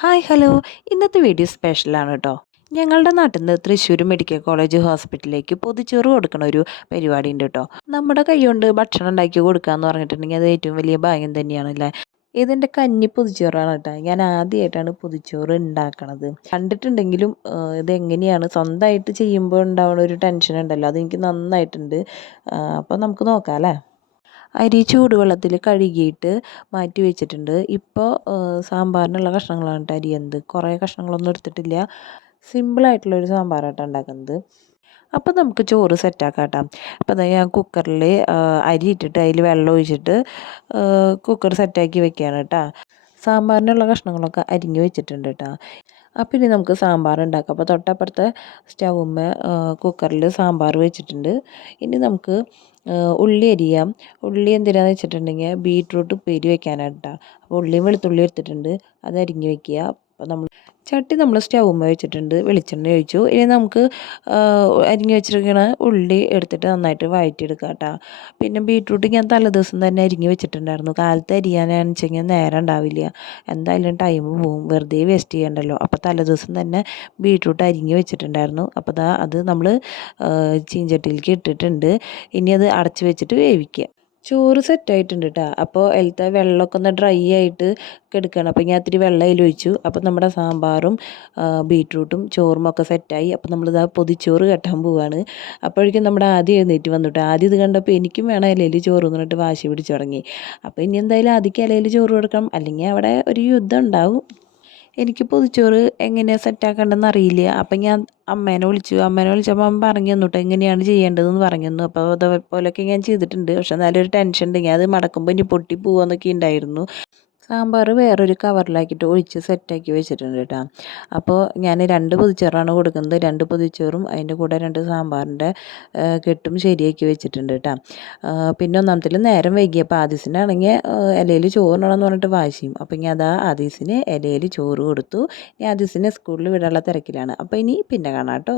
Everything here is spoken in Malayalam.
Hi hello. ഇന്നത്തെ വീഡിയോ സ്പെഷ്യലാണ് കേട്ടോ. ഞങ്ങളുടെ നാട്ടിൽ നിന്ന് തൃശ്ശൂർ മെഡിക്കൽ കോളേജ് ഹോസ്പിറ്റലിലേക്ക് പൊതിച്ചോറ് കൊടുക്കണ ഒരു പരിപാടി ഉണ്ട് കേട്ടോ. നമ്മുടെ കൈകൊണ്ട് ഭക്ഷണം ഉണ്ടാക്കി കൊടുക്കുക എന്ന് പറഞ്ഞിട്ടുണ്ടെങ്കിൽ അത് ഏറ്റവും വലിയ ഭാഗ്യം തന്നെയാണല്ലേ. ഇതിൻ്റെ കഞ്ഞി പൊതിച്ചോറാണ് കേട്ടോ. ഞാൻ ആദ്യമായിട്ടാണ് പൊതിച്ചോറ് ഉണ്ടാക്കണത്. കണ്ടിട്ടുണ്ടെങ്കിലും ഇതെങ്ങനെയാണ് സ്വന്തമായിട്ട് ചെയ്യുമ്പോൾ ഉണ്ടാവുന്ന ഒരു ടെൻഷൻ ഉണ്ടല്ലോ, അതെനിക്ക് നന്നായിട്ടുണ്ട്. അപ്പോൾ നമുക്ക് നോക്കാം അല്ലേ. അരി ചൂടുവെള്ളത്തിൽ കഴുകിയിട്ട് മാറ്റി വെച്ചിട്ടുണ്ട്. ഇപ്പോൾ സാമ്പാറിനുള്ള കഷ്ണങ്ങളാണ് കേട്ടോ അരിയുന്നത്. കുറേ കഷ്ണങ്ങളൊന്നും എടുത്തിട്ടില്ല. സിമ്പിളായിട്ടുള്ളൊരു സാമ്പാറായിട്ടാണ് ഉണ്ടാക്കുന്നത്. അപ്പോൾ നമുക്ക് ചോറ് സെറ്റാക്കാം കേട്ടോ. അപ്പോൾ അതാ ഞാൻ കുക്കറിൽ അരി ഇട്ടിട്ട് അതിൽ വെള്ളം ഒഴിച്ചിട്ട് കുക്കർ സെറ്റാക്കി വെക്കുകയാണ് കേട്ടോ. സാമ്പാറിനുള്ള കഷ്ണങ്ങളൊക്കെ അരിഞ്ഞ് വെച്ചിട്ടുണ്ട് കേട്ടോ. അപ്പോൾ ഇനി നമുക്ക് സാമ്പാർ ഉണ്ടാക്കാം. അപ്പോൾ തൊട്ടപ്പുറത്തെ സ്റ്റൗമ്മേ കുക്കറിൽ സാമ്പാർ വെച്ചിട്ടുണ്ട്. ഇനി നമുക്ക് ഉള്ളി അരിയാം. ഉള്ളി എന്തിനാന്ന് വെച്ചിട്ടുണ്ടെങ്കിൽ ബീട്രൂട്ട് ഉപ്പേരി വെക്കാനാണ് കേട്ടോ. അപ്പോൾ ഉള്ളിയും വെളുത്തുള്ളി എടുത്തിട്ടുണ്ട്, അത് അരിഞ്ഞ് വെക്കുക. അപ്പോൾ ചട്ടി നമ്മൾ സ്റ്റൗമ്മേ വെച്ചിട്ടുണ്ട്, വെളിച്ചെണ്ണ ഒഴിച്ചു. ഇനി നമുക്ക് അരിഞ്ഞ് വെച്ചിരിക്കണ ഉള്ളി എടുത്തിട്ട് നന്നായിട്ട് വഴറ്റിയെടുക്കാം കേട്ടോ. പിന്നെ ബീട്രൂട്ട് ഞാൻ തലേദിവസം തന്നെ അരിഞ്ഞ് വെച്ചിട്ടുണ്ടായിരുന്നു. കാലത്ത് അരിയാനാണെന്ന് വെച്ചെങ്കിൽ നേരം ഉണ്ടാവില്ല, എന്തായാലും ടൈം പോവും, വെറുതെ വേസ്റ്റ് ചെയ്യണ്ടല്ലോ. അപ്പോൾ തലേദിവസം തന്നെ ബീട്രൂട്ട് അരിഞ്ഞ് വെച്ചിട്ടുണ്ടായിരുന്നു. അപ്പോൾ അത് നമ്മൾ ചീഞ്ചട്ടിയിലേക്ക് ഇട്ടിട്ടുണ്ട്. ഇനി അത് അടച്ച് വെച്ചിട്ട് വേവിക്കുക. ചോറ് സെറ്റായിട്ടുണ്ട് കേട്ടോ. അപ്പോൾ അതിലത്തെ വെള്ളമൊക്കെ ഒന്ന് ഡ്രൈ ആയിട്ട് കിടക്കുകയാണ്. അപ്പോൾ ഞാൻ ഇത്തിരി വെള്ളം അതിൽ ഒഴിച്ചു. അപ്പോൾ നമ്മുടെ സാമ്പാറും ബീട്രൂട്ടും ചോറും ഒക്കെ സെറ്റായി. അപ്പോൾ നമ്മളിതാ പൊതിച്ചോറ് കെട്ടാൻ പോവുകയാണ്. അപ്പോഴേക്കും നമ്മുടെ ആദ്യം എഴുന്നേറ്റ് വന്നിട്ട് ആദ്യം ഇത് കണ്ടപ്പോൾ എനിക്കും വേണം ഇലയിൽ ചോറ് എന്ന് പറഞ്ഞിട്ട് വാശി പിടിച്ച് തുടങ്ങി. അപ്പോൾ ഇനി എന്തായാലും ആദ്യം ഇലയിൽ ചോറ് കൊടുക്കണം, അല്ലെങ്കിൽ അവിടെ ഒരു യുദ്ധം ഉണ്ടാവും. എനിക്ക് പൊതിച്ചോറ് എങ്ങനെയാണ് സെറ്റാക്കേണ്ടതെന്ന് അറിയില്ല. അപ്പം ഞാൻ അമ്മേനെ വിളിച്ചു. അമ്മേനെ വിളിച്ചപ്പോൾ അമ്മ പറഞ്ഞു തന്നു കേട്ടോ എങ്ങനെയാണ് ചെയ്യേണ്ടതെന്ന് പറഞ്ഞു തന്നു. അപ്പോൾ അതേപോലെയൊക്കെ ഞാൻ ചെയ്തിട്ടുണ്ട്. പക്ഷെ നല്ലൊരു ടെൻഷൻ ഉണ്ടെങ്കിൽ അത് മടക്കുമ്പോൾ ഇനി പൊട്ടി പോവാന്നൊക്കെ ഉണ്ടായിരുന്നു. സാമ്പാർ വേറൊരു കവറിലാക്കിയിട്ട് ഒഴിച്ച് സെറ്റാക്കി വെച്ചിട്ടുണ്ട് കേട്ടോ. അപ്പോൾ ഞാൻ 2 പൊതിച്ചോറാണ് കൊടുക്കുന്നത്. 2 പൊതിച്ചോറും അതിൻ്റെ കൂടെ 2 സാമ്പാറിൻ്റെ കെട്ടും ശരിയാക്കി വെച്ചിട്ടുണ്ട് കേട്ടോ. പിന്നെ ഒന്നാമത്തിൽ നേരം വൈകിയപ്പോൾ ആദീസിനാണെങ്കിൽ ഇലയിൽ ചോറിനണമെന്ന് പറഞ്ഞിട്ട് വാശിയും. അപ്പോൾ ഞാൻ ആദീസിന് ഇലയിൽ ചോറ് കൊടുത്തു. ഇനി ആദീസിനെ സ്കൂളിൽ വിടാനുള്ള തിരക്കിലാണ്. അപ്പോൾ ഇനി പിന്നെ കാണാം കേട്ടോ.